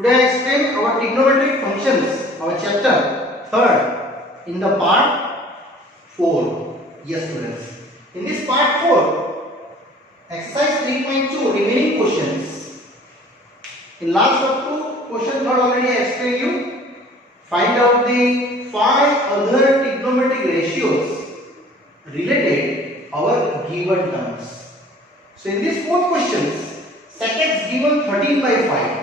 Today I explain our trigonometric functions, our chapter third in the part 4. Yes students. In this part 4, exercise 3.2 remaining questions. In last of 2 question third already I explained you. Find out the 5 other trigonometric ratios related our given terms. So in these 4 questions, sec x given 13 by 5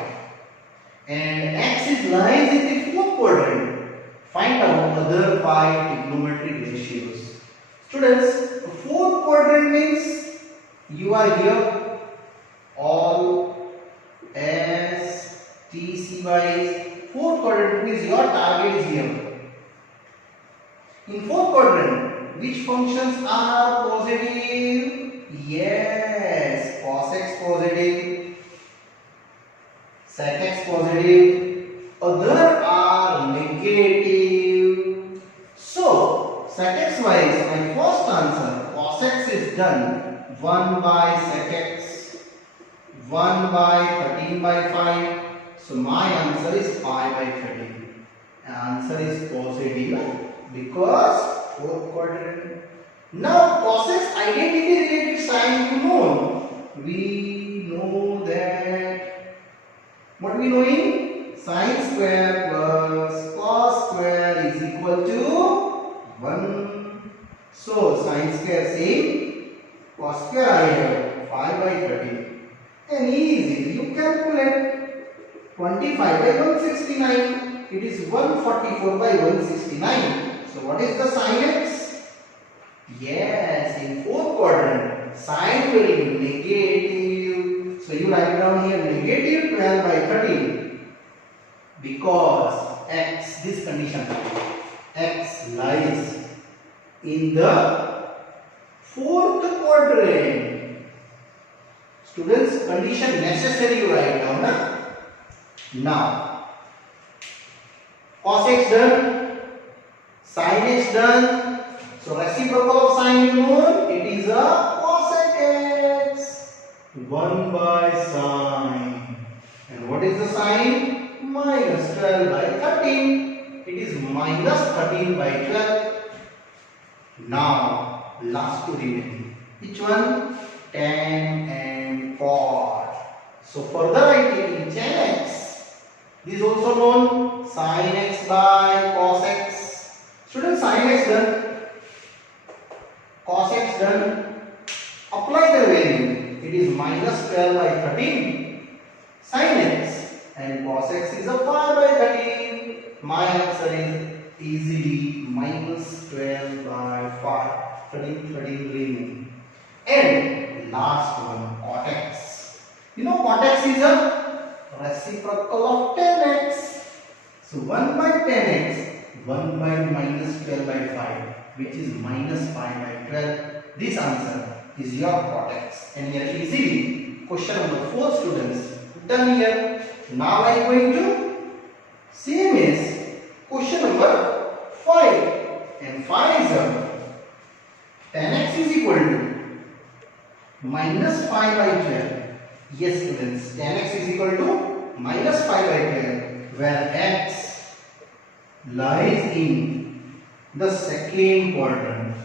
and x is lies in the 4th quadrant. Find out other 5 trigonometric ratios. Students, 4th quadrant means you are here, all S, T, C, Y. 4th quadrant means your target is here. In 4th quadrant, which functions are positive? Yes, cos x positive, sec x positive, other are negative. So, sec x wise, my first answer, cos x is done 1 by sec x, 1 by 13 by 5. So, my answer is 5 by 13. Answer is positive because 4th quadrant. Now, cos x identity related sign you know. We know that. What we knowing? Sin square plus cos square is equal to 1. So, sin square same, cos square I have 5 by 13. And easily you calculate 25 by 169. It is 144 by 169. So, what is the sin x? Yes, in 4th quadrant, sin will be negative. So, you write down here negative 12 by 13 because x, this condition, x lies in the 4th quadrant. Students, condition necessary you write down. Now, cos x done, sin x done. So, reciprocal of sin you know, it is a cosec x. 1 by sine. And what is the sine? Minus 12 by 13. It is minus 13 by 12. Now, last 2 remaining. Which one? Tan and cot. So, further I take in tan x. This is also known sin x by cos x. Students, sin x done. Cos x done. Apply the value. It is minus 12 by 13 sin x and cos x is a 5 by 13. My answer is easily minus 12 by 5. 13 remaining. And last one, cot x. You know cot x is a reciprocal of tan x. So 1 by tan x, 1 by minus 12 by 5, which is minus 5 by 12. This answer is your cot x. And here easily question number 4 students done here. Now I am going to same as question number 5 and 5 is tan x is equal to minus 5 by 12. Yes students, tan x is equal to minus 5 by 12 where x lies in the 2nd quadrant.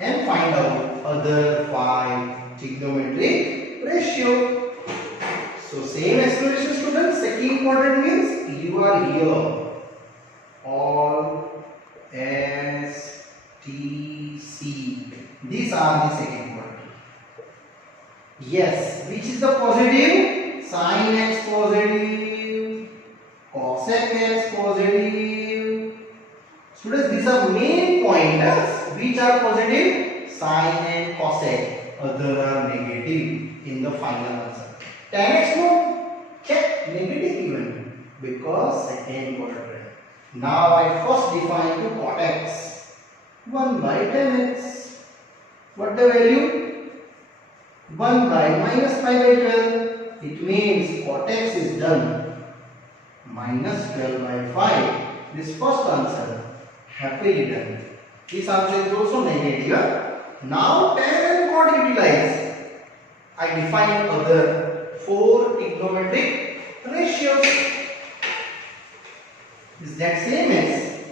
And find out other 5 trigonometric ratio. So same explanation students, 2nd quadrant means you are here, all S, T, C. These are the 2nd quadrant. Yes, which is the positive? Sin x positive, cosec x positive. Students, these are main pointers. Which are positive? Sin and cosec. Other are negative in the final answer. Tan x no, check negative even because 2nd quadrant. Now I first define to cot x. 1 by tan x. What the value? 1 by minus 5 by 12. It means cot x is done. Minus 12 by 5. This first answer happily done. This answer is also negative. Now tan and cot utilize. I define other 4 trigonometric ratios. Is that same as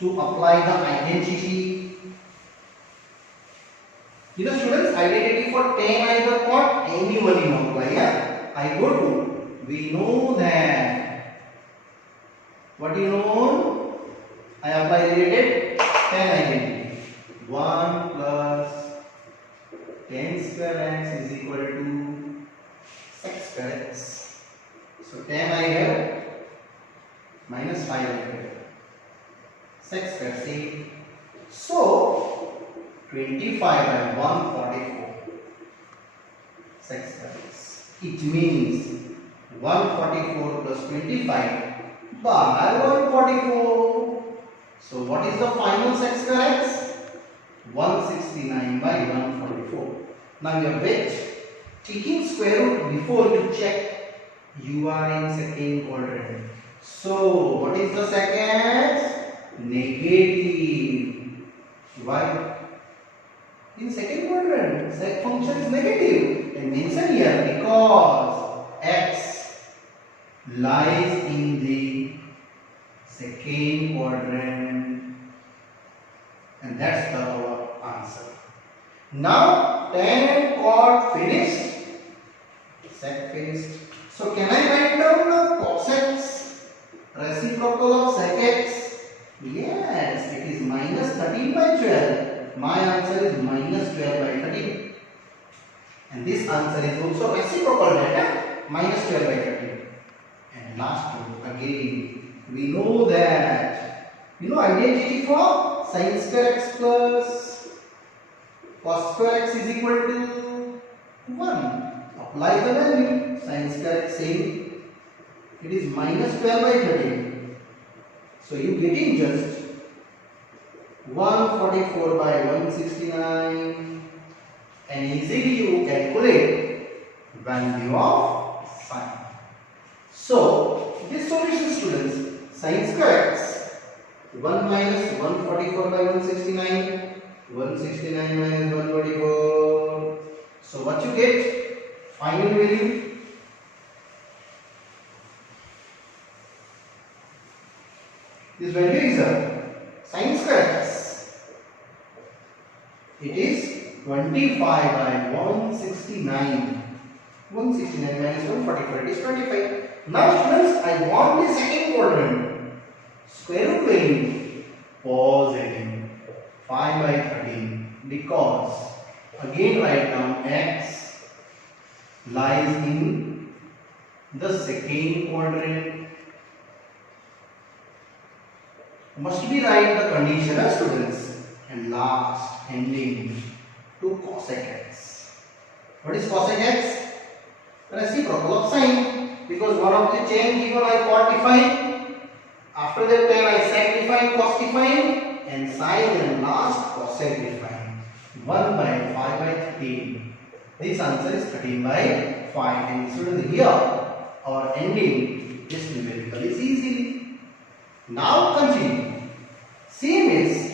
to apply the identity? You know students, identity for tan I got what? Anyone in apply, yeah? I go to, we know that. What do you know? I apply related tan identity. 1 plus tan square x is equal to sec square x. So tan I have minus 5 I have sec square c. So 25 and 144 sec square x. It means 144 plus 25 by 144. So what is the final sec square x? 169 by 144. Now you have taking square root before to check you are in second quadrant. So what is the sec x? Negative. Why? In second quadrant, sec function is negative. And mention here because x lies in the second quadrant, and that's our answer. Now tan and cot finished, sec finished. So can I write down the cos x reciprocal of sec x? Yes, it is minus 13 by 12. My answer is minus 12 by 13. And this answer is also reciprocal data, minus 12 by 13. And last one, again, we know that, you know identity for sin square x plus cos square x is equal to 1. Apply the value, sin square x same, it is minus 12 by 13. So you getting just 144 by 169, and easily you calculate value of sin. So this solution students, sin square x 1 minus 144 by 169, 169 minus 144. So what you get? Final value. This value is a sin square x. It is 25 by 169. 169 minus 144, it is 25. Now students, I want the second quadrant. Square root value positive 5 by 13, because again write down x lies in the second quadrant. Must be write the condition as students. And last ending to cosec x. What is cosec x? Reciprocal of sin, because one of the chain given I cot define, after that then I sec define, cos define, and sin and last cosec define. 1 by 5 by 13. This answer is 13 by 5. And students, here our ending this numerical is easy. Now continue. Same is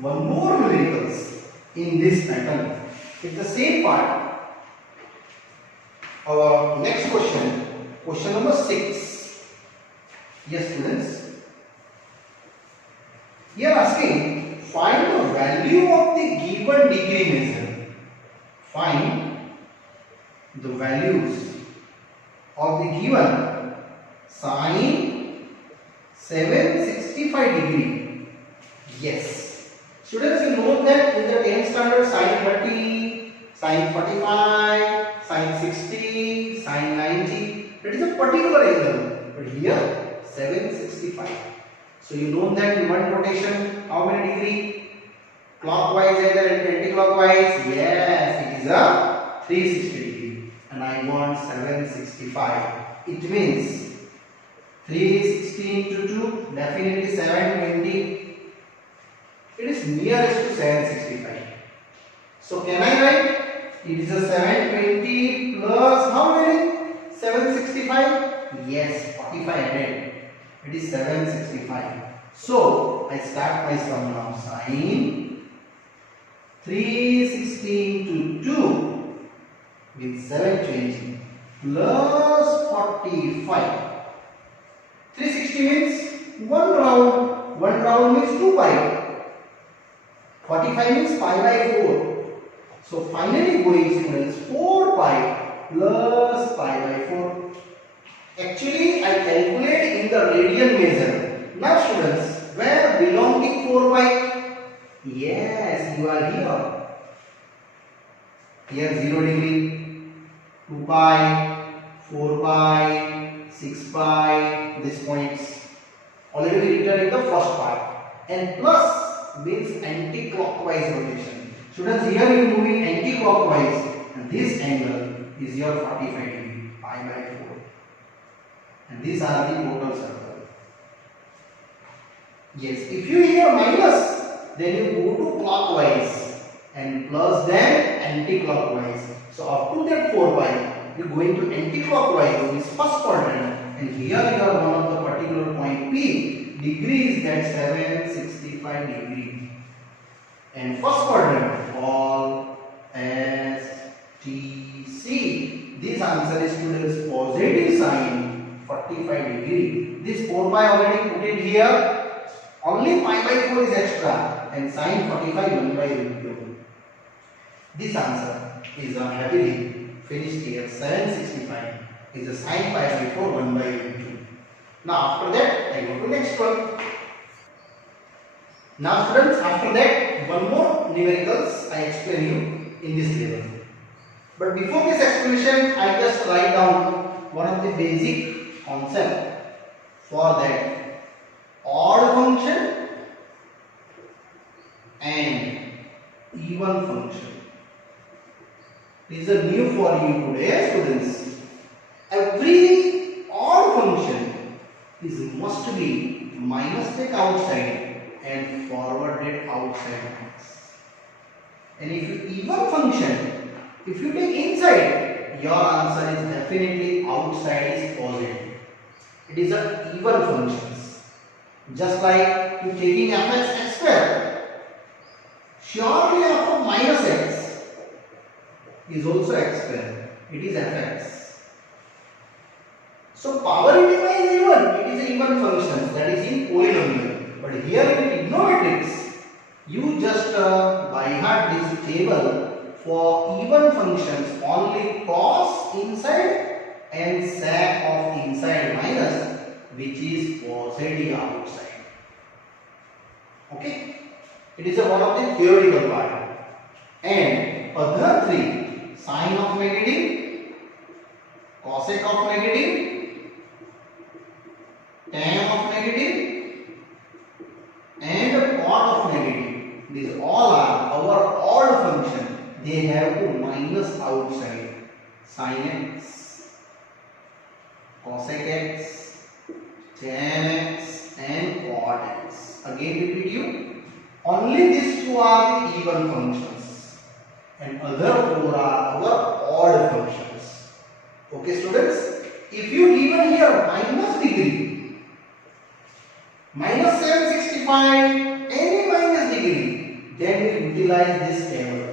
one more numericals in this pattern. It's the same part. Our next question, question number 6. Yes students, we are asking find the value of the given degree measure. Find the values of the given sine 765 degree. Yes. Students, you know that in the 10th standard sine 30, sine 45, sine 60, sine 90, that is a particular angle. But here 765. So you know that in one rotation how many degree? Clockwise either and anti-clockwise? Yes, it is a 360 degree. And I want 765. It means 360 into 2, definitely 720. It is nearest to 765. So can I write? It is a 720 plus how many? 765? Yes, 45 added. It is 765. So I start my sum now. Sine 360 into 2 with 720 plus 45. 360 means 1 round. 1 round means 2 pi. 45 means pi by 4. So finally going students 4 pi plus pi by 4. Actually I calculate in the radian measure. Now students, where belonging 4 pi? Yes, you are here. Here 0 degree, 2 pi, 4 pi, 6 pi, these points. Already we written in the first part. And plus means anti-clockwise rotation. Students, here you are moving anti-clockwise and this angle is your 45 degree, pi by 4. And these are the total circle. Yes, if you hear minus, then you go to clockwise and plus then anti-clockwise. So up to that 4 pi, you are going to anti-clockwise, which is first quadrant, and here you are one of the particular point P, degree is that 765 degree. And first quadrant, all S, T, C. This answer is students positive sign 45 degree. This 4 pi already put it here. Only pi by 4 is extra and sine 45 1 by root 2. This answer is happily finished here. 765 is a sine pi by 4 1 by root 2. Now after that I go to next one. Now students, after that one more numericals I explain you in this level. But before this explanation I just write down one of the basic concept for that. Odd function and even function. This is new for you today, students. Every odd function is must be minus take outside and forwarded outside. And if you even function, if you take inside, your answer is definitely outside is positive. It is an even function. Just like you taking fx x square, surely f of minus x is also x square. It is fx. So power is even. It is an even function, that is in polynomial. But here in trigonometrics, you just by heart this table for even functions. Only cos inside and sec of inside minus, which is positive outside. Okay, it is one of the theoretical part. And other three, sine of negative, cosec of negative, tan of negative, and cot of negative. These all are our odd function. They have to minus outside. Sin x, cosec x, tan x, and cot x. Again repeat you. Only these two are the even functions, and other four are our odd functions. Okay, students. If you given here minus degree, minus 765, any minus degree, then we utilize this table.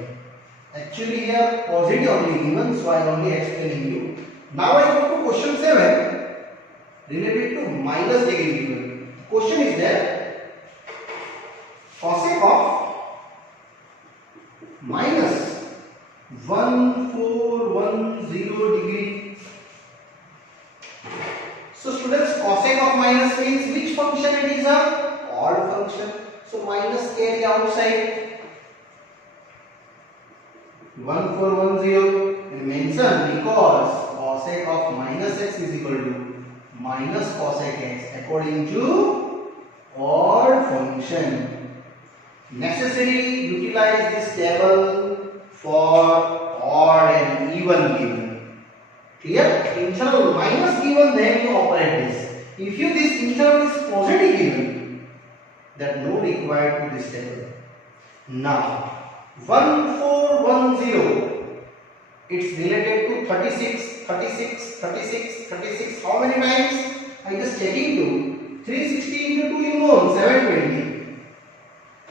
Actually here positive only given, so I am only explaining you. Now I go to question 7 related to minus degree given. Question is there, cosec of minus 1410 degree. So students, cosec of minus means which function it is? A odd function. So minus carry outside. 1410 and mention because cosec of minus x is equal to minus cosec x according to odd function. Necessarily utilize this table for odd and even given. Clear? Internal minus given, then you operate this. If you this internal is positive given, that no required to this table. Now 1410, it's related to 36, 36, 36, 36. How many times? I just checking to 360 into 2 you know 720.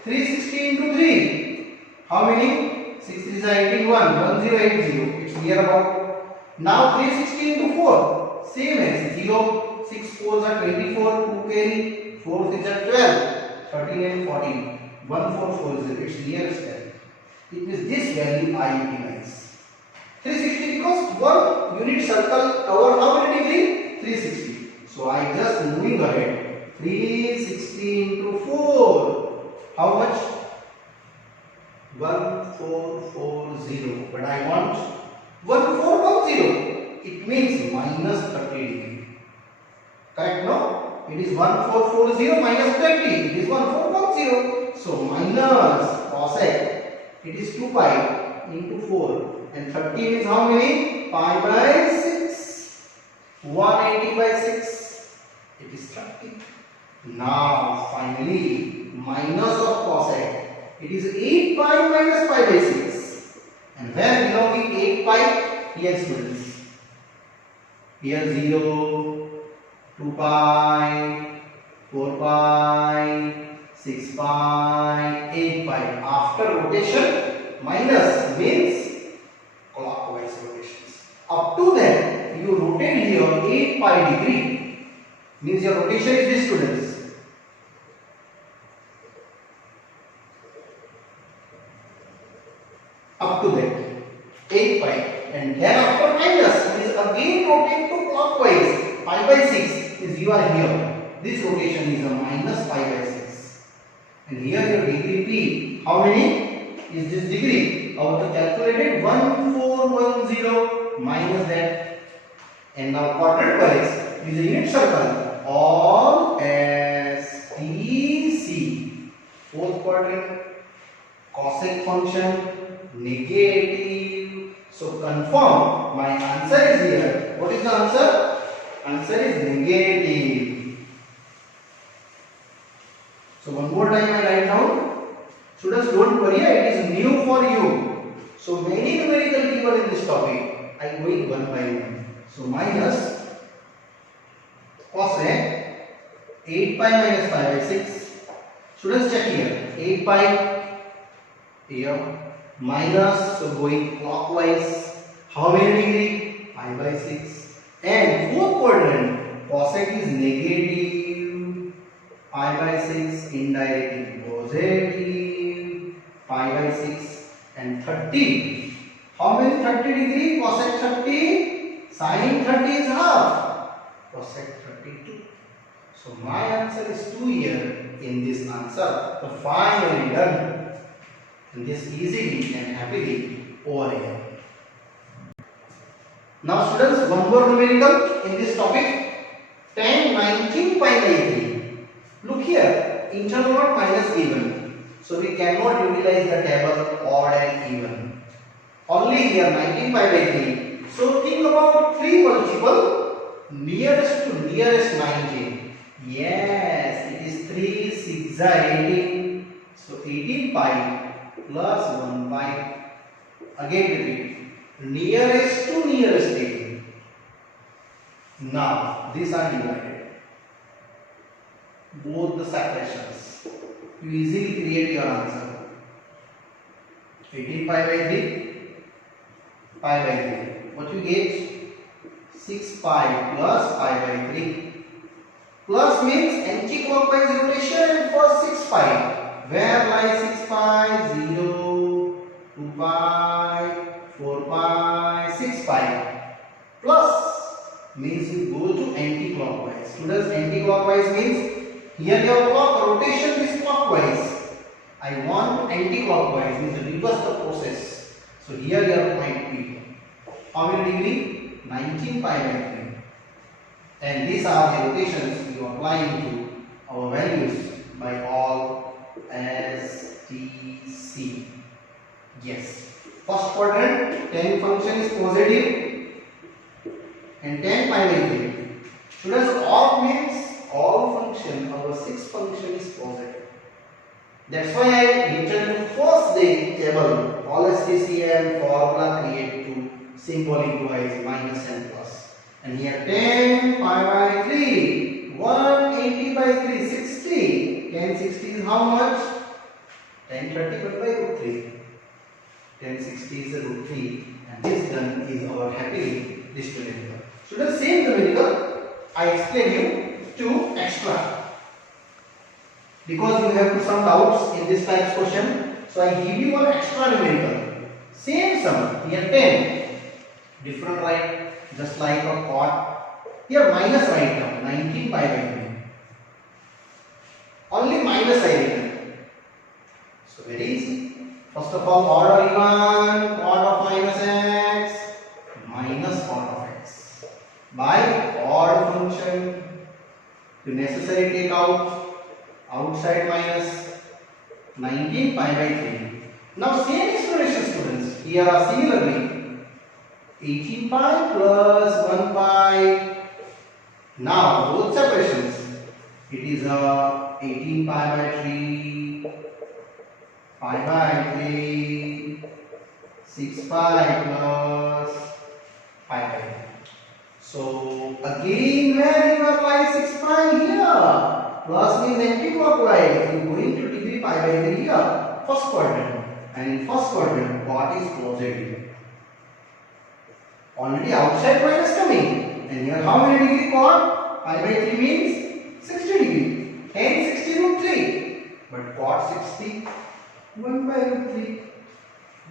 360 into 3. How many? 6 3s are 18, 1080. It's near about. Now 360 into 4, same as 0. 6 4s are 24, 2 carry, 4 6s are 12, 13 and 14. 1440, it's nearest value. It means this value I utilize. 360 because one unit circle cover how many degree? 360. So I just moving ahead. 360 into 4. How much? 1440. But I want 1410. It means minus 30 degree. Correct? No? It is 1440 minus 20. It is 1410. So minus cosec. It is 2 pi into 4. And 30 is how many? Pi by 6. 180 by 6. It is 30. Now finally minus of cosec. It is 8 pi minus pi by 6. And where belonging 8 pi? Here students. Here 0, 2 pi, 4 pi, 6 pi, 8 pi. After rotation, minus means clockwise rotations. Up to that, you rotate here 8 pi degree. Means your rotation is this students. Up to that 8 pi, and then after minus is again rotate to clockwise pi by 6 is you are here. This rotation is a minus pi by 6, and here your degree P how many is this degree? Our calculated 1410 minus that, and now quadrant wise is a unit circle all as TC. Fourth quadrant cosec function negative. So confirm my answer is here. What is the answer? Answer is negative. So one more time I write down. Students, don't worry, it is new for you. So many numerical given in this topic. I go in one by one. So minus cosec 8 pi minus pi by 6. Students, check here. 8 pi here. Minus, so going clockwise, how many degree? Pi by 6. And fourth quadrant, cosec is negative, pi by 6, indirectly positive, pi by 6, and 30. How many 30 degree? Cosec 30, sin 30 is half, cosec 32. So my answer is 2 here in this answer. So finally done. And this easily and happily over here. Now students, one more numerical in this topic. Tan 19 pi by 3. Look here, internal not minus even. So we cannot utilize the table odd and even. Only here 19 pi by 3. So think about 3 multiple nearest to nearest 19. Yes, it is 3 6 are 18. So 18 pi plus 1 pi. Again repeat. Nearest to nearest 18. Now these are divided. Both the separations. You easily create your answer. 18 pi by 3. Pi by 3. What you get? 6 pi plus pi by 3. Plus means anti-clockwise rotation and first 6 pi. Where lies 6 pi? 0, 2 pi, 4 pi, 6 pi. Plus means you go to anti-clockwise. Students, anti-clockwise means here your clock rotation is clockwise. I want anti-clockwise means reverse the process. So here your point P. How many degree? 19 pi by 3. And these are the rotations you apply into our values by all as TC. Yes. First quadrant, tan function is positive and tan pi by 3. Students, all means all function, our 6 function is positive. That's why I written first day table, all STCM formula create to symbolic wise minus and plus. And here tan pi by 3, 180 by 3, 60. Tan 60 is how much? Tan 30 by root 3. 1060 is the root 3, and this done is our happily distributed numerical. So the same numerical I explain you to extra, because you have some doubts in this type question. So I give you an extra numerical. Same sum here 10, different right, just like a quad. Here minus right now 19 pi by 3. Only minus I written. So very easy. First of all, order even, quad of minus x minus quad of x by odd function. You necessarily take out outside minus 19 pi by 3. Now same explanation, students. Here are similarly 18 pi plus 1 pi. Now both separations. It is 18 pi by 3, pi by 3, 6 pi plus pi by 3. So again, where you apply 6 pi here, plus means anti-clockwise. You are going to degree pi by 3 here, first quadrant, and in first quadrant, what is positive? Already outside minus coming, and here how many degree quad? Pi by 3 means 60 degree. 10 60 root 3, but quad 60 1 by root 3.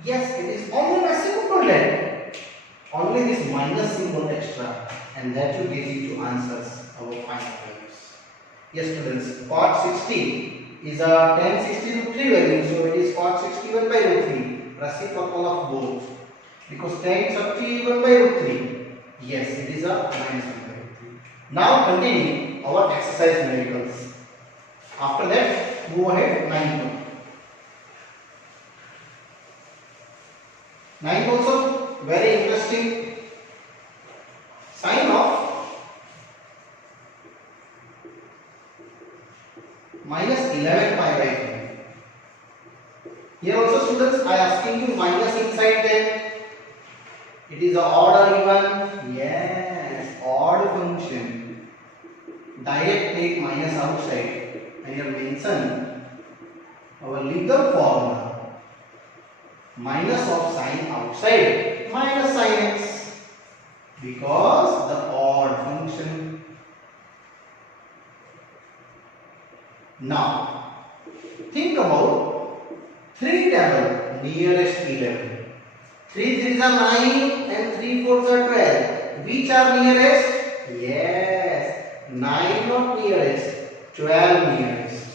Yes, it is almost as simple that only this minus symbol extra, and that will get you to answers our final values. Yes, students, quad 60 is a 10 60 root 3 value, so it is quad 61 by root 3, reciprocal of both, because 10 61 by root 3. Yes, it is a minus 1 by root 3. Now continue our exercise numericals. After that, move ahead 9. 9 also very interesting. Sign of minus 11 pi by 3. Here also, students, I asking you minus inside then. It is a odd or even? Yes, odd function. Direct take minus outside. And you mention our legal formula, minus of sign outside minus sin x, because the odd function. Now think about 3 table nearest 11. 3 3s are 9 and 3 4s are 12. Which are nearest? Yes, 9 not nearest, 12 nearest.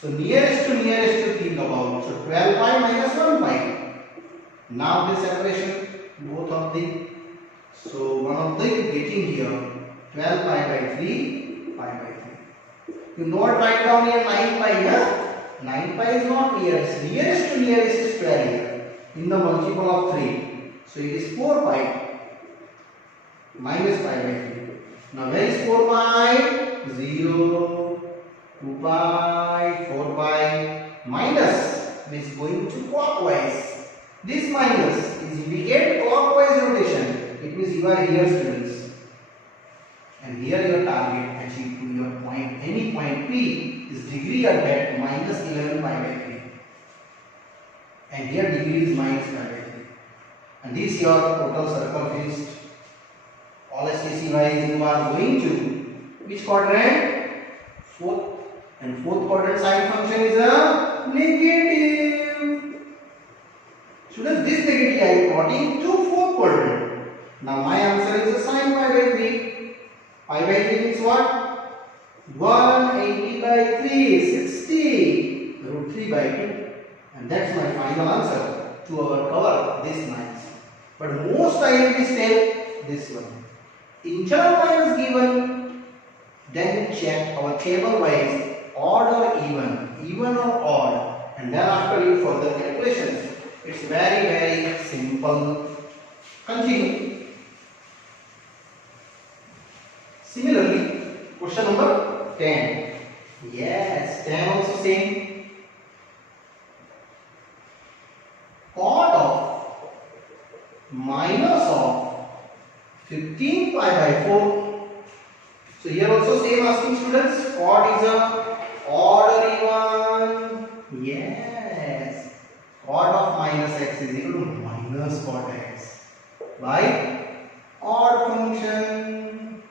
So nearest to nearest you think about. So 12 pi minus 1 pi. Now the separation both of the. So one of the getting here 12 pi by 3, pi by 3. You not write down here 9 pi here. 9 pi is not nearest. Nearest to nearest is 12 here in the multiple of 3. So it is 4 pi minus pi by 3. Now where is 4 pi? 0, 2 pi, 4 pi. Minus means going to clockwise. This minus is indicate clockwise rotation. It means you are here, students. And here your target achieved to your point. Any point P is degree at that minus 11 pi by 3. And here degree is minus pi by 3. And this your total circle finished. All STC wise you are going to which quadrant? Fourth. And fourth quadrant sign function is a negative. Students, this negative I am plotting to fourth quadrant. Now my answer is a sin pi by 3. Pi by 3 means what? 180 by 3, 60 root 3 by 2. And that's my final answer to our cover this minus. But most I will tell this one. Internal minus given, then check our table wise odd or even or odd, and then after you further calculations. It's very, very simple. Continue. Similarly, question number 10. Yes, 10 also same. Cot of minus of 15 pi by 4. So here also same asking students. Cot is a odd or even? Yes. Cot of minus x is equal to minus cot x by odd function.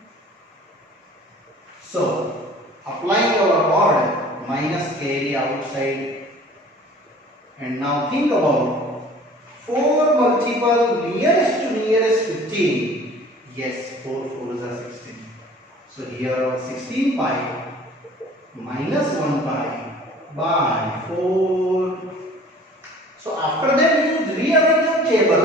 So applying our odd, minus carry outside, and now think about 4 multiple nearest to nearest 15. Yes, 4 4s are 16. So here 16 pi minus 1 pi by 4. So after that you rearrange the table.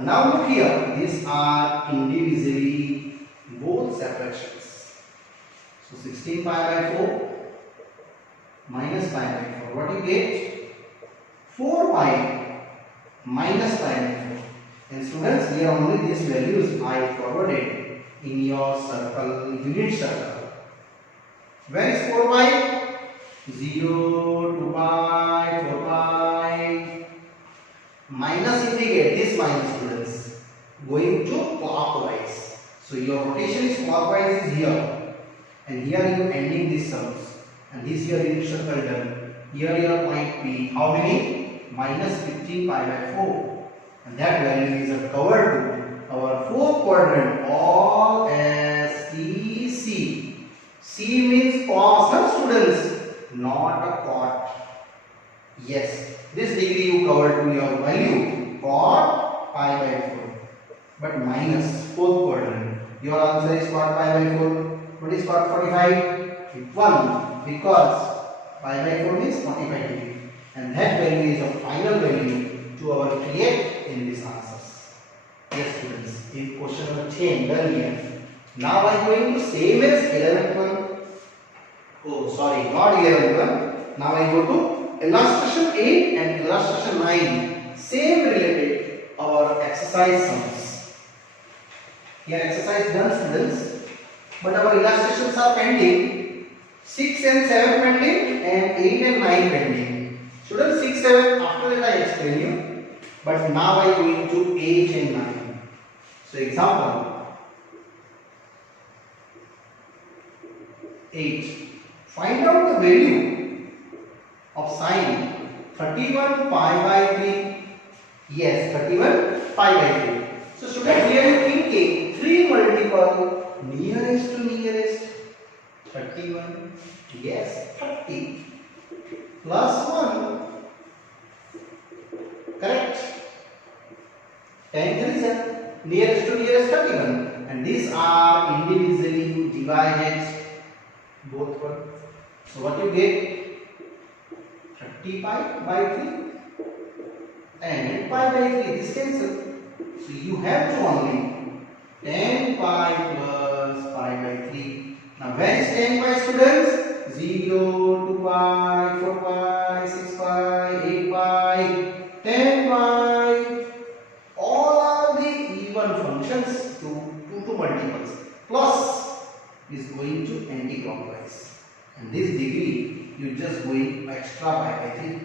Now look here, these are individually both separations. So 16 pi by 4 minus pi by 4. What you get? 4 pi minus pi by 4. And students, here only these values I forwarded in your circle, unit circle. Where is 4 pi? 0, 2 pi, 4 pi. Minus indicate this minus, students, going to clockwise. So your rotation is clockwise is here, and here you ending these sums, and this your unit circle done. Here your point P. How many? Minus 15 pi by 4, and that value is covered to our 4th quadrant, all S E C. C means cos, students, not a cot. Yes, this degree you covered to your value cot pi by 4, but minus 4th quadrant. Your answer is cot pi by 4. What is cot 45? 1, because pi by 4 means 45 degree, and that value is a final value to our create in this answers. Yes, students, in question number 10 done here. Now I am going to same as 11.1. Oh, sorry, not 11.1. Now I go to illustration 8 and illustration 9. Same related our exercise sums. Here exercise done, students, but our illustrations are pending. 6 and 7 pending and 8 and 9 pending. Students, 6, 7 after that I explain you. But now I am going to 8 and 9. So example 8. Find out the value of sine 31 pi by 3. Yes, 31 pi by 3. So students, we are thinking 3 multiple nearest to nearest. 31. Yes, 30 plus 1. Correct. 10 3 nearest to nearest 31, and these are individually divided both one. So what you get? 30 pi by 3 and pi by 3, this cancel. So you have to only 10 pi plus pi by 3. Now where is 10 pi, students? 0, 2 pi, 4 pi, 6 pi, 8 pi, 10 pi. All are the even functions to multiples. Plus is going to anti-clockwise, and this degree you just going extra pi by 3,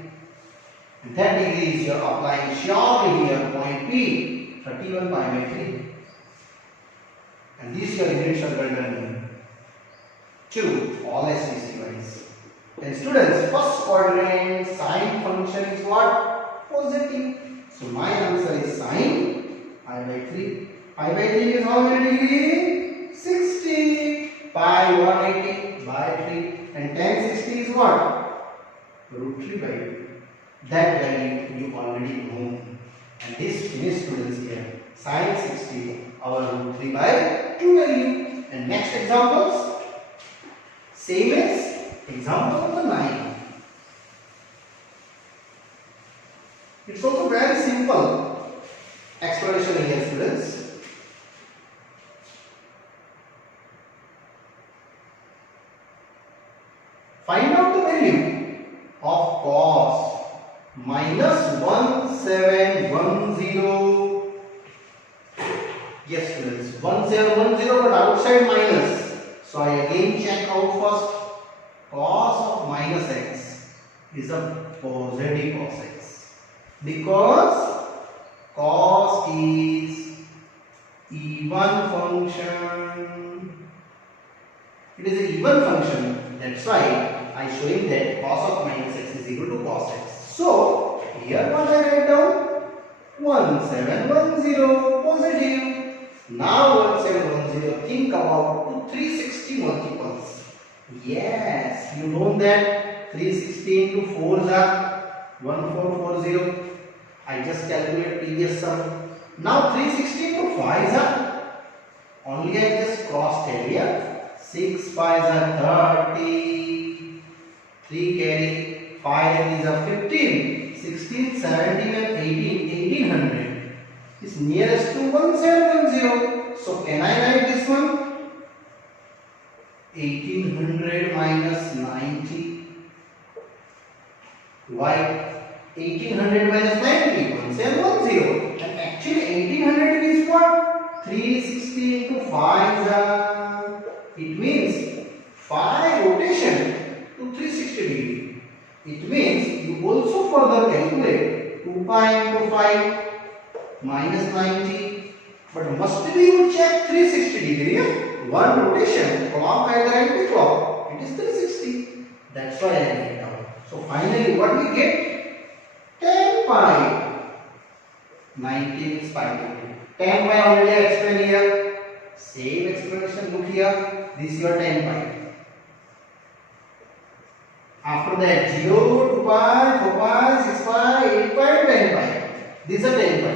and that degree is you are applying surely here point P, 31 pi by 3, and this your unit circle done here. 2 all SVC wise. And students, first quadrant sine function is what? Positive. So my answer is sine pi by 3. Pi by 3 is how many degree? 60. Pi 180 by 3, and tan 60 is what? Root 3 by 2. That value you already know, and this finished, students, here sine 60 our root 3 by 2 value. And next examples same as example number 9. It's also very simple explanation here, students. Find out the value of cos minus 1710. Yes, students, 1710, but outside minus. So I again check out first. Cos of minus x is a positive cos x, because cos is even function. It is an even function. That's why I showing that cos of minus x is equal to cos x. So here what I write down? 1710 1710 positive. Now 1710, think about 360 multiples. Yes, you know that 360 into 4s are 1440. I just calculate previous sum. Now 360 into 5s are, only I just crossed area. 6 5s are 30. 3 carry, 5 and these are 15. 16, 17 and 18, 1800 is nearest to 1710. So can I write this one? 1800 minus 90. Why? 1800 minus 90, 1710. And actually 1800 is what? 360 into 5. It means 5 rotation to 360 degree. It means you also further calculate 2 pi into 5 minus 90. But must be you check 360 degree. Yeah? One rotation, clock either anti-clock, it is 360. That's why I write down. So finally what we get? 10 pi. 90 is pi 20. 10 pi already I explained here. Same explanation, look here. This is your 10 pi. After that 0, 2 pi, 4 pi, 6 pi, 8 pi, 10 pi. These are 10 pi.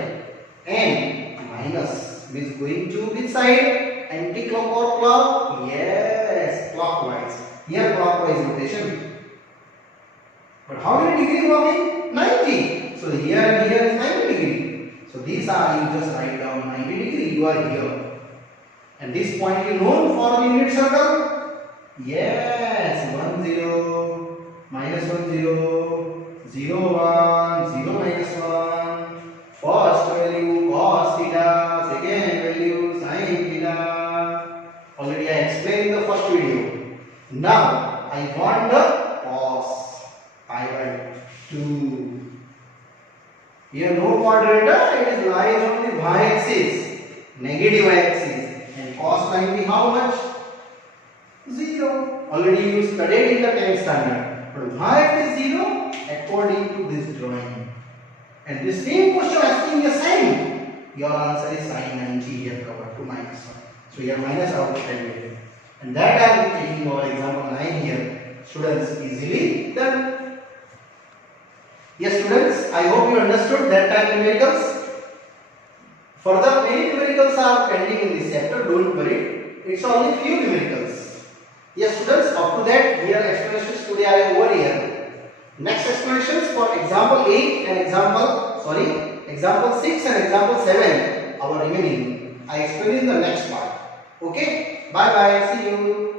And minus means going to which side? Anti-clock or clock? Yes, clockwise. Here clockwise rotation. But how many degree working? 90. So here and here is 90 degree. So these are, you just write down 90 degree, you are here. And this point you know for a unit circle? Yes, 1 0, minus 1 0, 0 1, 0 minus 1. First value cos theta, second value sin theta. Already I explained in the first video. Now I want the cos pi by 2. Here no quadrant, it is lies on the y-axis, negative y-axis. And cos 90 how much? 0. Already you studied in the 10th standard. But why it is 0? According to this drawing. And the same question asking the sign. Your answer is sin 90 here covered to minus 1. So here minus out 10 value. And that I am taking our example 9 here. Students, easily done. Yes students, I hope you understood that type numericals. Further many numericals are pending in this chapter, don't worry. It's only few numericals. Yes students, up to that here explanations today are over here. Next explanations for example 8 and example 6 and example 7 our remaining. I explain in the next part. Okay, bye bye, see you.